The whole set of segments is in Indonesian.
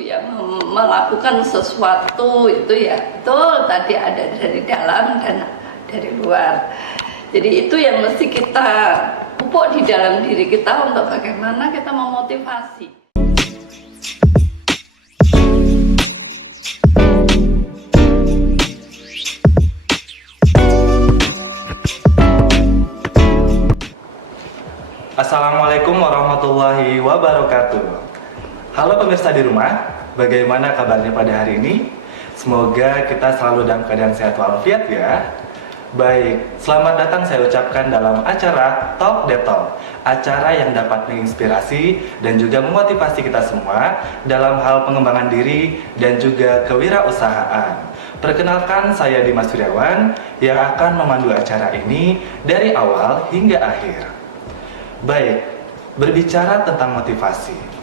Yang melakukan sesuatu itu ya betul tadi ada dari dalam dan dari luar. Jadi itu yang mesti kita pupuk di dalam diri kita untuk bagaimana kita memotivasi. Assalamualaikum warahmatullahi wabarakatuh. Halo pemirsa di rumah, bagaimana kabarnya pada hari ini? Semoga kita selalu dalam keadaan sehat walafiat ya. Baik, selamat datang saya ucapkan dalam acara Talk the Talk, acara yang dapat menginspirasi dan juga memotivasi kita semua dalam hal pengembangan diri dan juga kewirausahaan. Perkenalkan, saya Dimas Suryawan yang akan memandu acara ini dari awal hingga akhir. Baik, berbicara tentang motivasi.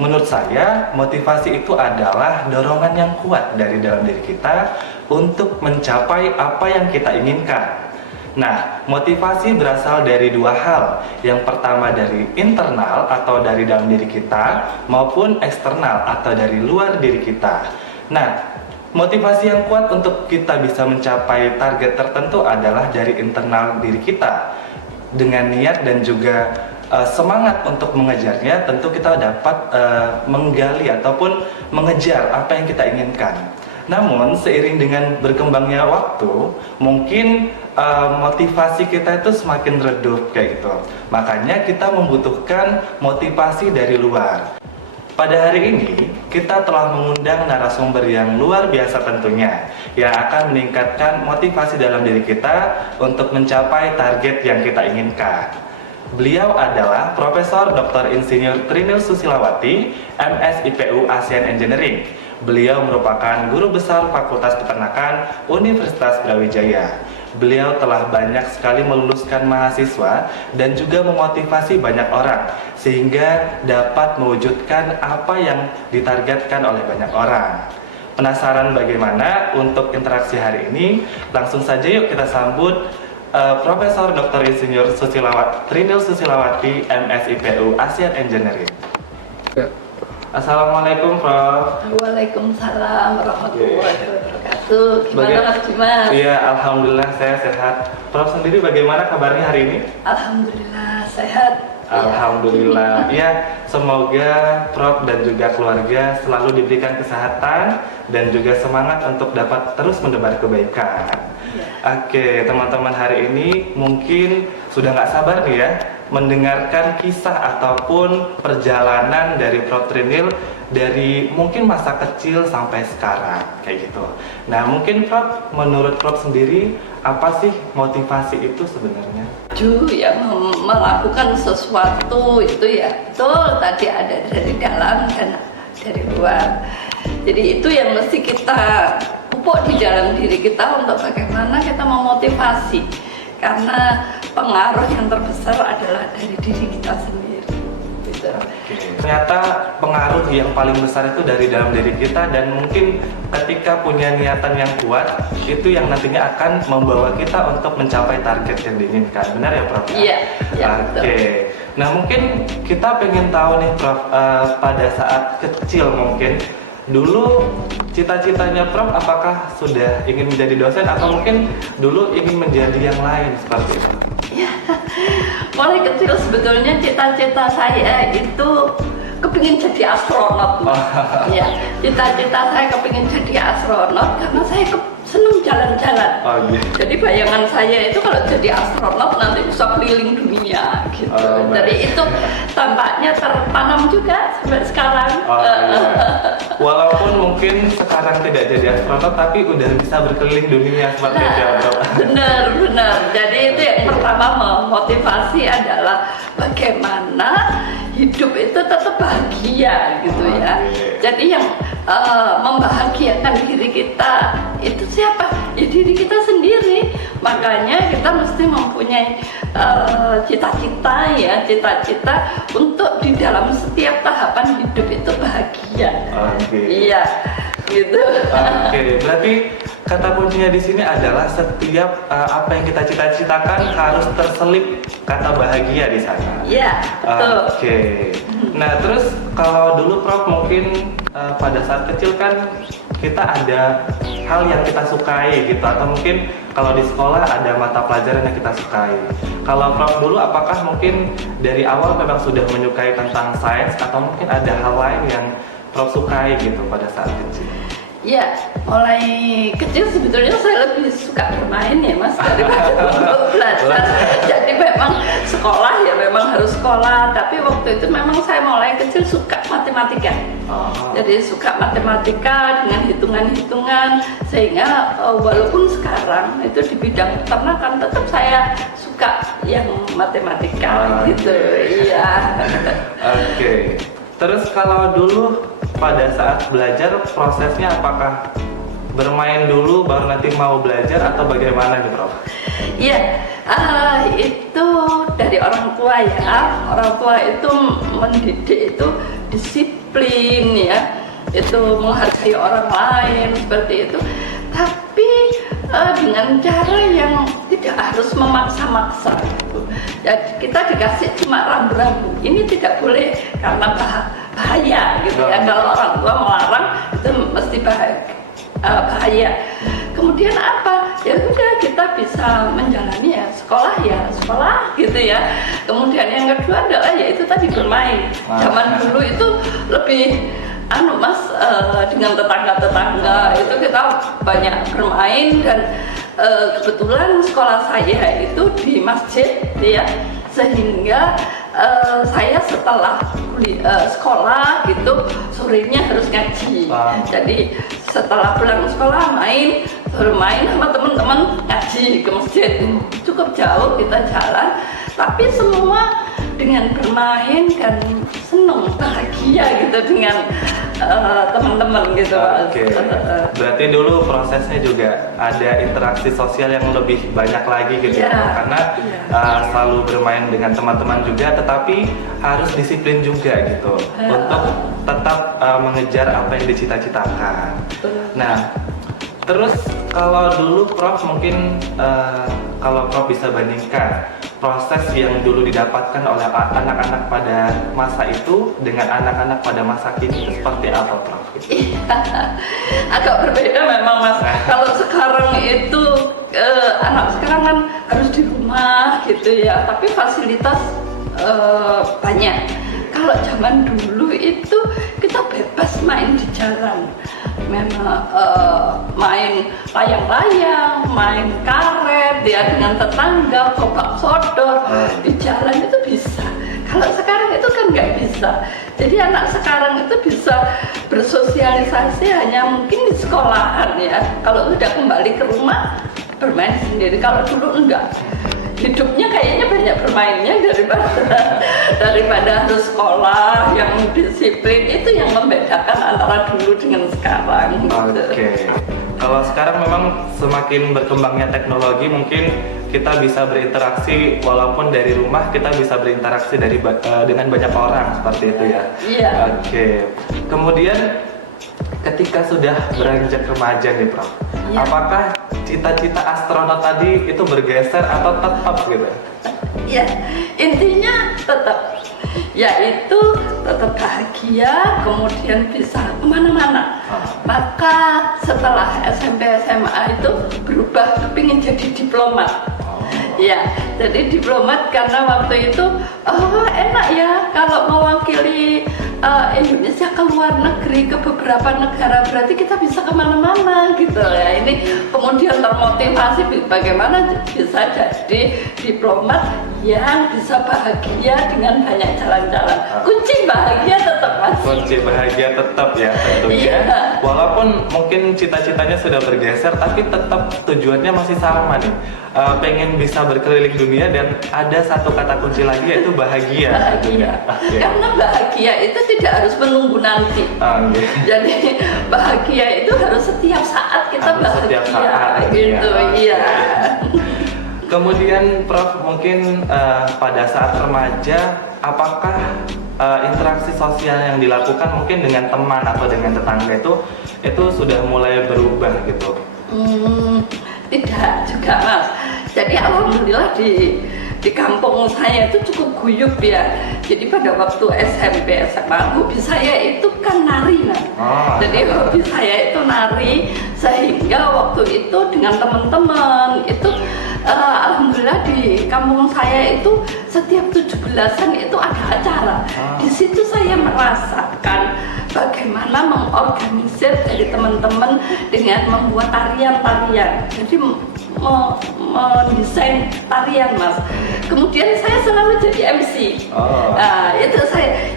Menurut saya, motivasi itu adalah dorongan yang kuat dari dalam diri kita untuk mencapai apa yang kita inginkan. Nah, motivasi berasal dari dua hal. Yang pertama dari internal atau dari dalam diri kita, maupun eksternal atau dari luar diri kita. Nah, motivasi yang kuat untuk kita bisa mencapai target tertentu adalah dari internal diri kita. Dengan niat dan juga semangat untuk mengejarnya, tentu kita dapat menggali ataupun mengejar apa yang kita inginkan. Namun seiring dengan berkembangnya waktu, mungkin motivasi kita itu semakin redup kayak gitu. Makanya kita membutuhkan motivasi dari luar. Pada hari ini, kita telah mengundang narasumber yang luar biasa tentunya, yang akan meningkatkan motivasi dalam diri kita untuk mencapai target yang kita inginkan. Beliau adalah Profesor Dr. Insinyur Trinil Susilawati, MS IPU ASEAN Engineering. Beliau merupakan guru besar Fakultas Peternakan Universitas Brawijaya. Beliau telah banyak sekali meluluskan mahasiswa dan juga memotivasi banyak orang sehingga dapat mewujudkan apa yang ditargetkan oleh banyak orang. Penasaran bagaimana untuk interaksi hari ini? Langsung saja yuk kita sambut Profesor Dr. Insinyur Trinil Susilawati, MS IPU ASEAN Engineering. Ya. Assalamualaikum, Prof. Waalaikumsalam warahmatullahi wabarakatuh. Gimana Mas Dimas? Iya, alhamdulillah saya sehat. Prof sendiri bagaimana kabarnya hari ini? Alhamdulillah sehat. Alhamdulillah. Ya, semoga Prof dan juga keluarga selalu diberikan kesehatan dan juga semangat untuk dapat terus menebar kebaikan. Ya. Oke, teman-teman, hari ini mungkin sudah nggak sabar nih ya mendengarkan kisah ataupun perjalanan dari Prof Trinil dari mungkin masa kecil sampai sekarang kayak gitu. Nah, mungkin Prof, menurut Prof sendiri apa sih motivasi itu sebenarnya? Yang melakukan sesuatu itu ya betul tadi ada dari dalam dan dari luar. Jadi itu yang mesti kita pupuk di dalam diri kita untuk bagaimana kita memotivasi, karena pengaruh yang terbesar adalah dari diri kita sendiri gitu. Ternyata pengaruh yang paling besar itu dari dalam diri kita, dan mungkin ketika punya niatan yang kuat itu yang nantinya akan membawa kita untuk mencapai target yang diinginkan. Benar ya, Prof? Iya, ya, Oke. Nah, mungkin kita pengen tahu nih, Prof, pada saat kecil mungkin dulu cita-citanya Prof apakah sudah ingin menjadi dosen atau mungkin dulu ingin menjadi yang lain seperti itu? Ya, mulai kecil sebetulnya cita-cita saya itu kepingin jadi astronot. Ya, cita-cita saya kepingin jadi astronot karena saya senang jalan-jalan. Oh, iya. Jadi bayangan saya itu kalau jadi astronot nanti bisa keliling dunia gitu. Oh, jadi itu tampaknya tertanam juga sampai sekarang. Oh, iya. Walaupun mungkin sekarang tidak jadi astronot tapi udah bisa berkeliling dunia seperti itu ya, Prof. Benar. Jadi itu yang pertama memotivasi adalah bagaimana hidup itu tetap bahagia gitu ya. Jadi yang membahagiakan diri kita itu siapa? Ya diri kita sendiri. Makanya kita mesti mempunyai cita-cita ya, cita-cita untuk di dalam setiap tahapan hidup itu bahagia. Oke. Iya, gitu. Oke, berarti kata kuncinya di sini adalah setiap apa yang kita cita-citakan harus terselip kata bahagia di sana. Iya, betul. Oke. Nah, terus kalau dulu Prof mungkin pada saat kecil kan kita ada hal yang kita sukai gitu, atau mungkin kalau di sekolah ada mata pelajaran yang kita sukai. Kalau Prof dulu apakah mungkin dari awal memang sudah menyukai tentang sains, atau mungkin ada hal lain yang Prof sukai gitu pada saat kecil? Ya, mulai kecil sebetulnya saya lebih suka bermain ya Mas daripada untuk belajar. Jadi memang sekolah ya memang harus sekolah, tapi waktu itu memang saya mulai kecil suka matematika. Jadi suka matematika dengan hitungan-hitungan, sehingga walaupun sekarang itu di bidang peternakan tetap saya suka yang matematika gitu. Iya. Oke. Terus kalau dulu pada saat belajar prosesnya apakah bermain dulu baru nanti mau belajar atau bagaimana nih Prof? Iya, itu dari orang tua ya. Orang tua itu mendidik itu disiplin ya, itu menghargai orang lain seperti itu. Tapi dengan cara yang tidak harus memaksa-maksa gitu. Jadi kita dikasih cuma rambu-rambu. Ini tidak boleh karena bahaya gitu ya. Kalau orang tua melarang itu mesti bahaya. Kemudian apa? Ya udah kita bisa menjalani ya sekolah gitu ya. Kemudian yang kedua adalah ya itu tadi bermain. Zaman dulu itu lebih Mas dengan tetangga-tetangga itu kita banyak bermain, dan kebetulan sekolah saya itu di masjid ya, sehingga saya setelah sekolah gitu sorenya harus ngaji. Jadi setelah pulang sekolah bermain sama teman-teman, ngaji ke masjid. Cukup jauh kita jalan, tapi semua dengan bermain dan senang, bahagia gitu dengan teman-teman gitu. Oke. Berarti dulu prosesnya juga ada interaksi sosial yang lebih banyak lagi gitu ya, karena selalu bermain dengan teman-teman juga, tetapi harus disiplin juga gitu untuk tetap mengejar apa yang dicita-citakan. Nah, terus kalau dulu Prof mungkin kalau Prof bisa bandingkan proses yang dulu didapatkan oleh anak-anak pada masa itu dengan anak-anak pada masa kini itu seperti apa Prof? Agak berbeda memang Mas. Kalau sekarang itu anak sekarang kan harus di rumah gitu ya, tapi fasilitas banyak. Kalau zaman dulu itu kita bebas main di jalan. Memang main layang-layang, main karet ya dengan tetangga, gobak sodor di jalan itu bisa. Kalau sekarang itu kan nggak bisa. Jadi anak sekarang itu bisa bersosialisasi hanya mungkin di sekolahan ya. Kalau sudah kembali ke rumah bermain sendiri. Kalau dulu enggak. Hidupnya kayaknya banyak bermainnya daripada harus sekolah yang disiplin. Itu yang membedakan antara dulu dengan sekarang gitu. Oke. Kalau sekarang memang semakin berkembangnya teknologi, mungkin kita bisa berinteraksi walaupun dari rumah, kita bisa berinteraksi dengan banyak orang seperti itu ya. Iya. Oke. Kemudian ketika sudah beranjak remaja nih Prof, apakah cita-cita astronot tadi itu bergeser atau tetap gitu? Ya, intinya tetap, yaitu tetap bahagia, kemudian bisa kemana-mana. Maka setelah SMP SMA itu berubah kepingin jadi diplomat. Ya, jadi diplomat karena waktu itu enak ya kalau mewakili Indonesia ke luar negeri, ke beberapa negara, berarti kita bisa kemana-mana gitu ya. Ini kemudian termotivasi bagaimana bisa jadi diplomat yang bisa bahagia dengan banyak jalan-jalan. Kunci bahagia tetap Mas. Kunci bahagia tetap ya tentunya. Walaupun mungkin cita-citanya sudah bergeser, tapi tetap tujuannya masih sama nih. Pengen bisa berkeliling dunia, dan ada satu kata kunci lagi yaitu bahagia. Bahagia. Karena bahagia itu tidak harus menunggu nanti. Jadi bahagia itu harus setiap saat kita bahagia. Setiap saat, gitu, iya. Kemudian Prof mungkin pada saat remaja, apakah interaksi sosial yang dilakukan mungkin dengan teman atau dengan tetangga itu sudah mulai berubah gitu? Tidak juga Mas. Jadi alhamdulillah di kampung saya itu cukup guyup ya. Jadi pada waktu SMP SMA hobi saya itu kan nari Mas. Jadi hobi saya itu nari, sehingga waktu itu dengan teman-teman itu alhamdulillah di kampung saya itu setiap 17-an itu ada acara. Di situ saya merasakan bagaimana mengorganisir dari teman-teman dengan membuat tarian-tarian. Jadi mendesain tarian Mas. Kemudian saya selalu jadi MC. Nah, itu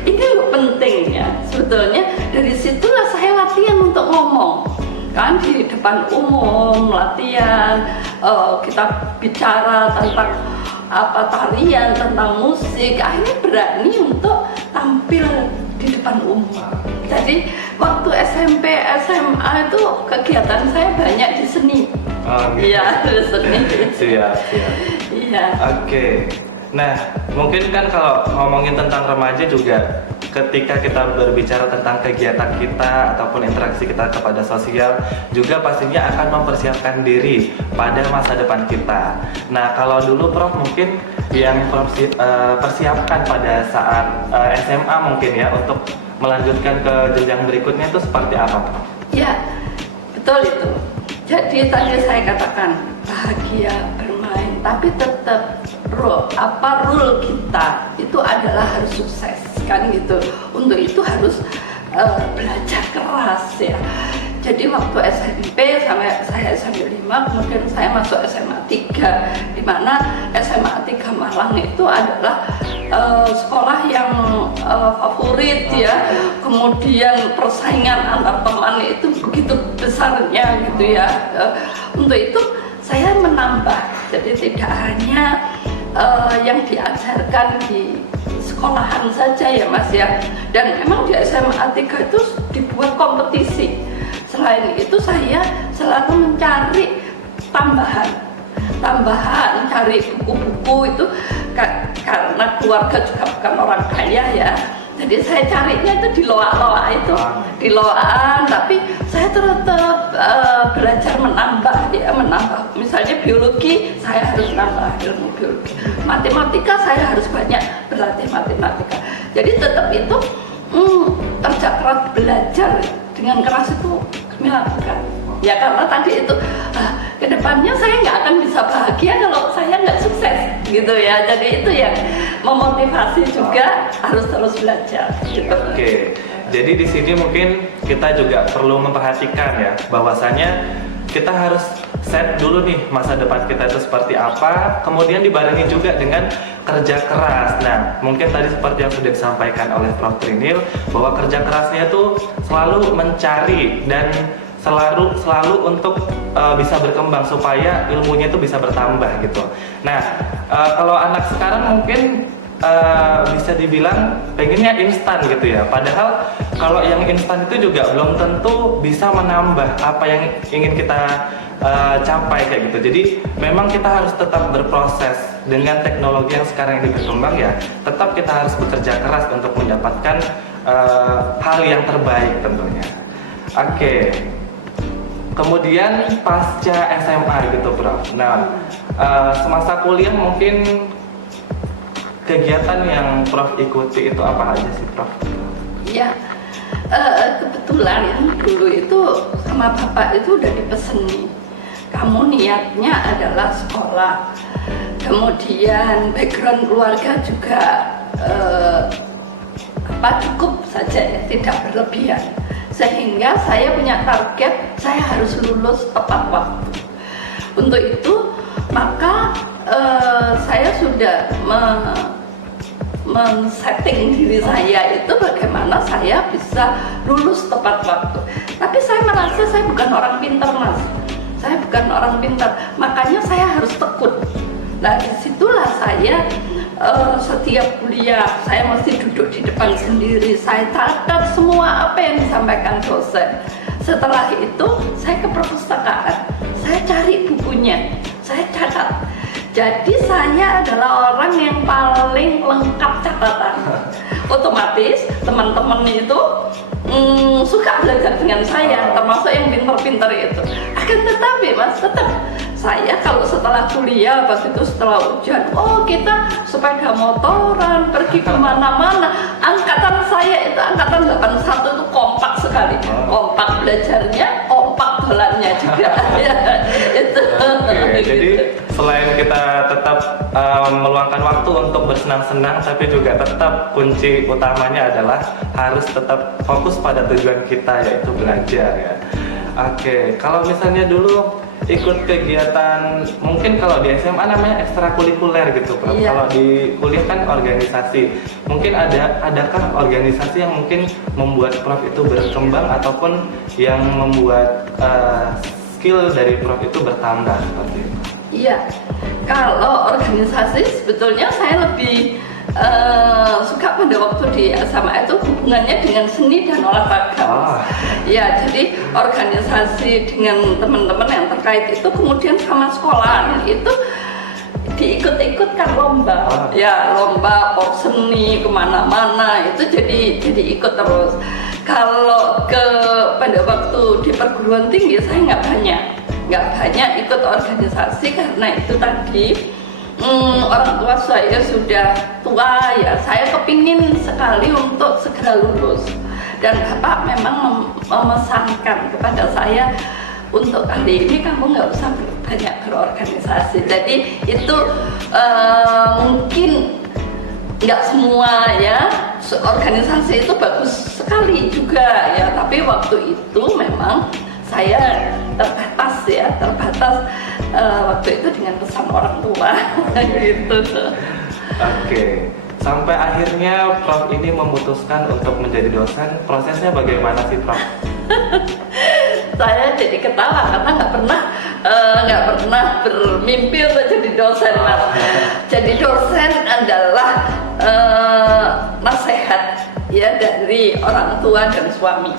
ini loh pentingnya. Sebetulnya dari situlah saya latihan untuk ngomong. Kan di depan umum latihan, kita bicara tentang apa tarian, tentang musik, akhirnya berani untuk tampil di depan umum. Jadi waktu SMP, SMA itu kegiatan saya banyak di seni. Iya, di seni. Siap. Iya. Oke. Nah, mungkin kan kalau ngomongin tentang remaja juga, ketika kita berbicara tentang kegiatan kita ataupun interaksi kita kepada sosial, juga pastinya akan mempersiapkan diri pada masa depan kita. Nah, kalau dulu Prof mungkin yang Prof persiapkan pada saat SMA mungkin ya untuk melanjutkan ke jenjang berikutnya itu seperti apa, Prof? Ya, betul itu. Jadi tadi saya katakan bahagia bermain, tapi tetap rule kita itu adalah harus sukses kan gitu. Untuk itu harus belajar keras ya. Jadi waktu SMP sampai saya SMP 5, kemudian saya masuk SMA 3, di mana SMA 3 Malang itu adalah sekolah yang favorit ya. Kemudian persaingan antar teman itu begitu besarnya gitu ya. Untuk itu saya menambah, jadi tidak hanya yang diajarkan di sekolahan saja ya Mas ya. Dan memang di SMA 3 itu dibuat kompetisi. Selain itu saya selalu mencari tambahan, cari buku-buku itu karena keluarga juga bukan orang kaya ya. Jadi saya carinya itu di loa-loa itu, di loaan, tapi saya tetap belajar menambah. Misalnya biologi, saya harus nambah ilmu biologi. Matematika, saya harus banyak berlatih matematika. Jadi tetap itu kerja keras belajar dengan keras itu kami lakukan. Ya karena tadi itu kedepannya saya nggak akan bisa bahagia kalau saya nggak sukses gitu ya. Jadi itu yang memotivasi juga harus terus belajar. Gitu. Oke, jadi di sini mungkin kita juga perlu memperhatikan ya bahwasanya kita harus set dulu nih masa depan kita itu seperti apa, kemudian dibarengi juga dengan kerja keras. Nah, mungkin tadi seperti yang sudah disampaikan oleh Prof. Trinil bahwa kerja kerasnya itu selalu mencari dan selalu untuk bisa berkembang supaya ilmunya itu bisa bertambah gitu. Nah, kalau anak sekarang mungkin bisa dibilang pengennya instan gitu ya. Padahal kalau yang instan itu juga belum tentu bisa menambah apa yang ingin kita capai kayak gitu. Jadi memang kita harus tetap berproses dengan teknologi yang sekarang ini berkembang ya. Tetap kita harus bekerja keras untuk mendapatkan hal yang terbaik tentunya. Oke. Kemudian pasca SMA gitu Prof. Nah, semasa kuliah mungkin kegiatan yang Prof ikuti itu apa aja sih Prof? Ya, kebetulan dulu itu sama bapak itu udah dipeseni. Kamu niatnya adalah sekolah. Kemudian background keluarga juga cukup saja ya, tidak berlebihan. Sehingga saya punya target, saya harus lulus tepat waktu. Untuk itu, maka saya sudah men-setting diri saya itu bagaimana saya bisa lulus tepat waktu. Tapi saya merasa saya bukan orang pintar Mas. Saya bukan orang pintar, makanya saya harus tekun. Nah disitulah saya setiap kuliah saya mesti duduk di depan sendiri, saya catat semua apa yang disampaikan dosen. Setelah itu saya ke perpustakaan, saya cari bukunya, saya catat. Jadi saya adalah orang yang paling lengkap catatan. Otomatis teman-teman itu suka belajar dengan saya, termasuk yang pintar-pintar itu. Akan tetapi Mas, tetap saya kalau setelah kuliah, begitu setelah ujian, oh kita sepeda motoran, pergi kemana-mana. Angkatan saya itu angkatan 81 itu kompak sekali, kompak belajarnya, kompak dolannya juga. Ya, itu. Jadi selain kita tetap meluangkan waktu untuk bersenang-senang, tapi juga tetap kunci utamanya adalah harus tetap fokus pada tujuan kita, yaitu belajar ya. Oke, kalau misalnya dulu ikut kegiatan, mungkin kalau di SMA namanya ekstrakurikuler gitu, Prof. Iya. Kalau di kuliah kan organisasi. Mungkin adakah organisasi yang mungkin membuat Prof itu berkembang ataupun yang membuat skill dari Prof itu bertambah seperti itu? Iya, kalau organisasi sebetulnya saya lebih suka pada waktu di SMA itu hubungannya dengan seni dan olahraga. Ya, jadi organisasi dengan teman-teman yang terkait itu, kemudian sama sekolahan itu diikut-ikutkan lomba, ya lomba seni kemana-mana itu jadi ikut terus. Kalau pada waktu di perguruan tinggi saya nggak banyak ikut organisasi karena itu tadi. Orang tua saya sudah tua ya, saya kepingin sekali untuk segera lulus, dan Bapak memang memesankan kepada saya untuk kali ini kamu nggak usah banyak berorganisasi. Jadi itu mungkin nggak semua ya, organisasi itu bagus sekali juga ya, tapi waktu itu memang saya terbatas waktu itu dengan pesan orang tua gitu. Oke, sampai akhirnya Prof ini memutuskan untuk menjadi dosen. Prosesnya bagaimana sih, Prof? Saya jadi ketawa karena nggak pernah bermimpi untuk jadi dosen, Mas. Jadi dosen adalah nasihat ya dari orang tua dan suami.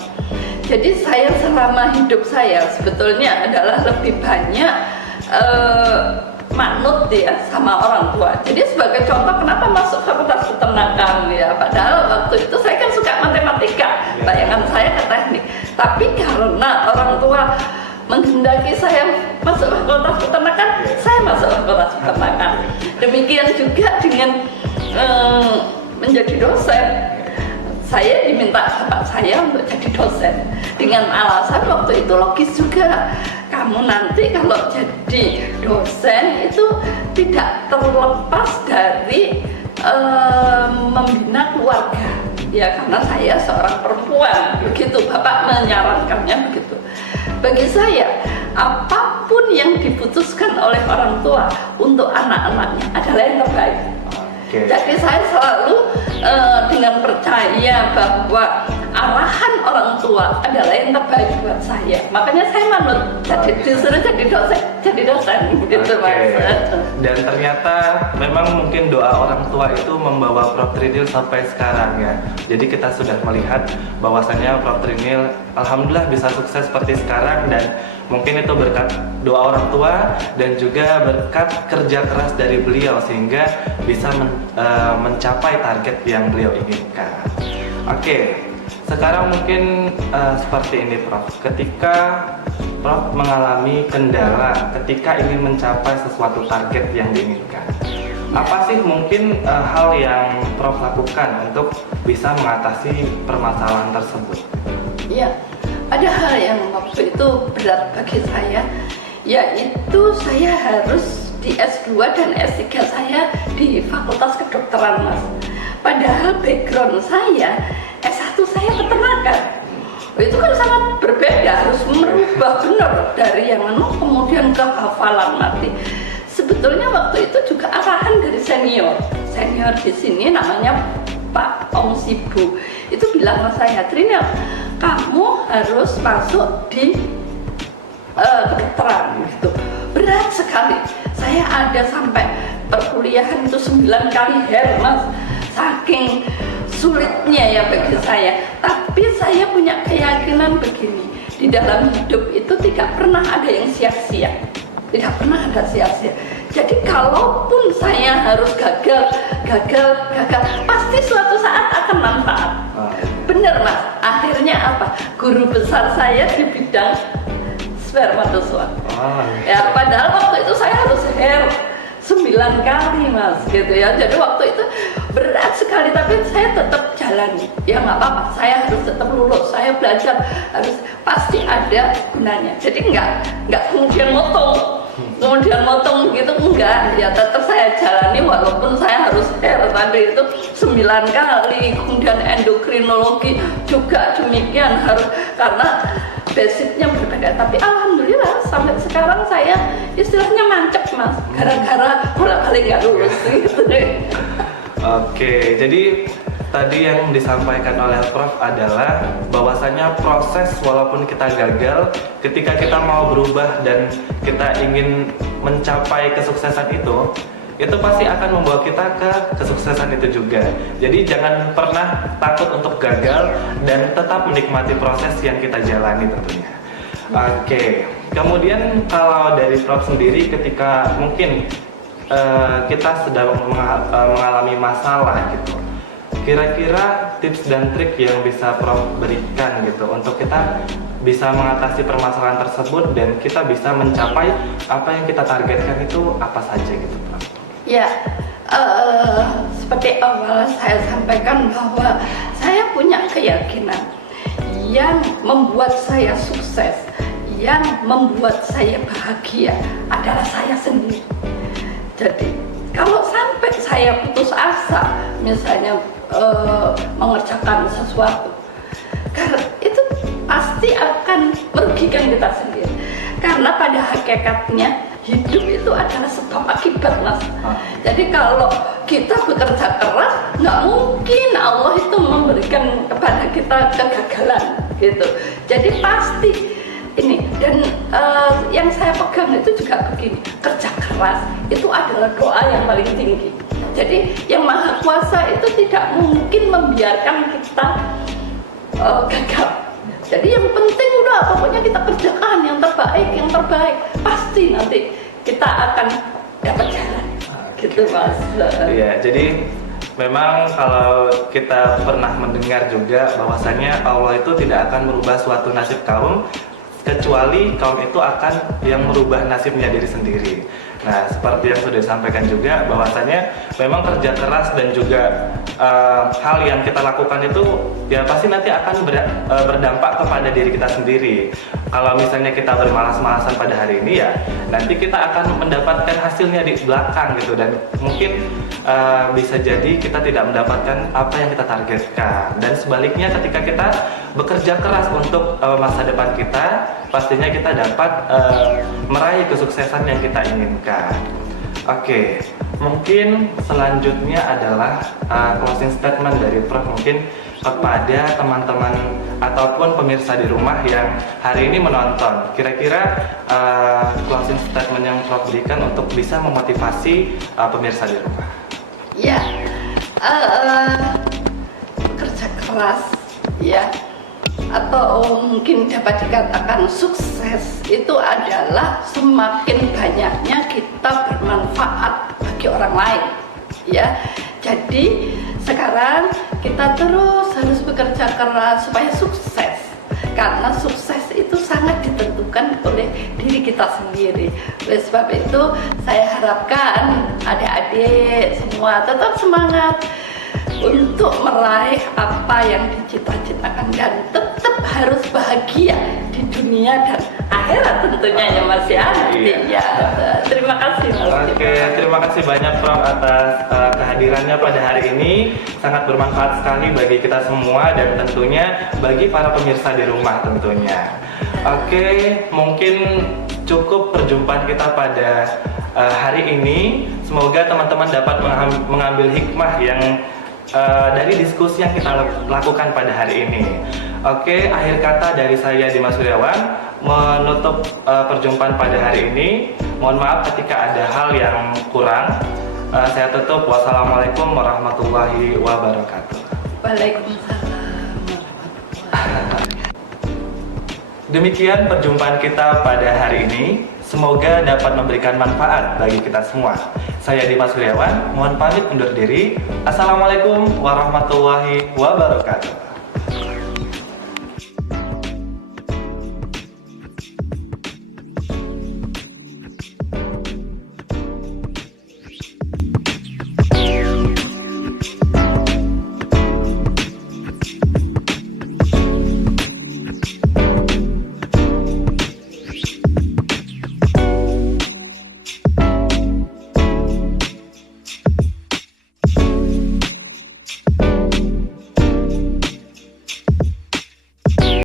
Jadi saya selama hidup saya sebetulnya adalah lebih banyak manut ya sama orang tua. Jadi sebagai contoh kenapa masuk fakultas peternakan ya, padahal waktu itu saya kan suka matematika, bayangan saya ke teknik. Tapi karena orang tua menghendaki saya masuk fakultas peternakan, saya masuk fakultas peternakan. Demikian juga dengan menjadi dosen. Saya diminta bapak saya untuk jadi dosen dengan alasan waktu itu logis juga, kamu nanti kalau jadi dosen itu tidak terlepas dari membina keluarga ya, karena saya seorang perempuan begitu, bapak menyarankannya begitu. Bagi saya apapun yang diputuskan oleh orang tua untuk anak-anaknya adalah yang terbaik. Jadi saya selalu dengan percaya bahwa arahan orang tua adalah yang terbaik buat saya. Makanya saya manut, disuruh jadi dosen gitu, Mas. Dan ternyata memang mungkin doa orang tua itu membawa Prof Trinil sampai sekarang ya. Jadi kita sudah melihat bahwasannya Prof Trinil alhamdulillah bisa sukses seperti sekarang, dan mungkin itu berkat doa orang tua dan juga berkat kerja keras dari beliau sehingga bisa mencapai target yang beliau inginkan. Oke, sekarang mungkin seperti ini, Prof. Ketika Prof mengalami kendala ketika ingin mencapai sesuatu target yang diinginkan, apa sih mungkin hal yang Prof lakukan untuk bisa mengatasi permasalahan tersebut? Iya, ada hal yang waktu itu berat bagi saya, yaitu saya harus di S2 dan S3 saya di Fakultas Kedokteran, Mas. Padahal background saya S1 saya peternakan. Itu kan sangat berbeda, harus merubah benar dari yang kemudian ke hafalan mati. Sebetulnya waktu itu juga arahan dari senior di sini namanya Pak Om Sibu. Itu bilang ke saya, Trinil, kamu harus masuk di kedokteran gitu. Berat sekali. Saya ada sampai perkuliahan itu 9 kali Mas. Saking sulitnya ya bagi saya. Tapi saya punya keyakinan begini, di dalam hidup itu tidak pernah ada yang sia-sia. Tidak pernah ada sia-sia. Jadi kalaupun saya harus gagal, pasti suatu saat akan manfaat. bener Mas, akhirnya apa? Guru besar saya di bidang spermatozoa. Ya padahal waktu itu saya harus hair 9 kali Mas gitu ya. Jadi waktu itu berat sekali, tapi saya tetap jalani. Ya nggak apa-apa, saya harus tetap lulus, saya belajar harus pasti ada gunanya. Jadi nggak kemudian motong gitu, enggak, ya tetap saya jalani walaupun saya harus tadi itu 9 kali, kemudian endokrinologi juga demikian, harus karena basicnya berbeda. Tapi alhamdulillah sampai sekarang saya istilahnya mancep Mas, gara-gara bolak-balik nggak lulus gitu. Oke, jadi tadi yang disampaikan oleh Prof adalah bahwasanya proses walaupun kita gagal, ketika kita mau berubah dan kita ingin mencapai kesuksesan itu pasti akan membawa kita ke kesuksesan itu juga. Jadi jangan pernah takut untuk gagal dan tetap menikmati proses yang kita jalani tentunya. Oke, kemudian kalau dari Prof sendiri ketika mungkin kita sedang mengalami masalah gitu, kira-kira tips dan trik yang bisa Prof berikan gitu untuk kita bisa mengatasi permasalahan tersebut dan kita bisa mencapai apa yang kita targetkan itu apa saja gitu Prof? Ya, seperti awal saya sampaikan bahwa saya punya keyakinan yang membuat saya sukses, yang membuat saya bahagia adalah saya sendiri. Jadi kalau sampai saya putus asa misalnya mengerjakan sesuatu, karena itu pasti akan merugikan kita sendiri. Karena pada hakikatnya hidup itu adalah sebab akibat Mas. Jadi kalau kita bekerja keras, nggak mungkin Allah itu memberikan kepada kita kegagalan gitu. Jadi pasti ini, dan yang saya pegang itu juga begini, kerja keras itu adalah doa yang paling tinggi. Jadi yang Maha Kuasa itu tidak mungkin membiarkan kita gagal. Jadi yang penting udah pokoknya kita kerjakan yang terbaik, pasti nanti kita akan dapat jalan. Gitu Mas. Iya, jadi memang kalau kita pernah mendengar juga bahwasanya Allah itu tidak akan merubah suatu nasib kaum kecuali kaum itu akan yang merubah nasibnya diri sendiri. Nah, seperti yang sudah disampaikan juga bahwasanya memang kerja keras dan juga hal yang kita lakukan itu ya pasti nanti akan berdampak kepada diri kita sendiri. Kalau misalnya kita bermalas-malasan pada hari ini ya nanti kita akan mendapatkan hasilnya di belakang gitu, dan mungkin bisa jadi kita tidak mendapatkan apa yang kita targetkan. Dan sebaliknya ketika kita bekerja keras untuk masa depan kita, pastinya kita dapat meraih kesuksesan yang kita inginkan. Oke, mungkin selanjutnya adalah closing statement dari Prof mungkin kepada teman-teman ataupun pemirsa di rumah yang hari ini menonton. Kira-kira closing statement yang Prof berikan untuk bisa memotivasi pemirsa di rumah. Ya, kerja keras ya, atau mungkin dapat dikatakan sukses itu adalah semakin banyaknya kita bermanfaat bagi orang lain ya. Jadi sekarang kita terus harus bekerja keras supaya sukses, karena sukses itu sangat ditentukan oleh diri kita sendiri. Oleh sebab itu saya harapkan adik-adik semua tetap semangat untuk meraih apa yang dicita-citakan dan tetap harus bahagia di dunia dan akhirat tentunya ya Mas ya. Ya, terima kasih Mas. Oke, terima kasih banyak Prof atas kehadirannya pada hari ini. Sangat bermanfaat sekali bagi kita semua dan tentunya bagi para pemirsa di rumah tentunya. Oke, mungkin cukup perjumpaan kita pada hari ini. Semoga teman-teman dapat mengambil hikmah yang dari diskusi yang kita lakukan pada hari ini. Oke, akhir kata dari saya Dimas Suryawan menutup perjumpaan pada hari ini. Mohon maaf ketika ada hal yang kurang. Saya tutup. Wassalamualaikum warahmatullahi wabarakatuh. Waalaikumsalam. Demikian perjumpaan kita pada hari ini. Semoga dapat memberikan manfaat bagi kita semua. Saya Dimas Suryawan, mohon pamit undur diri. Assalamualaikum warahmatullahi wabarakatuh.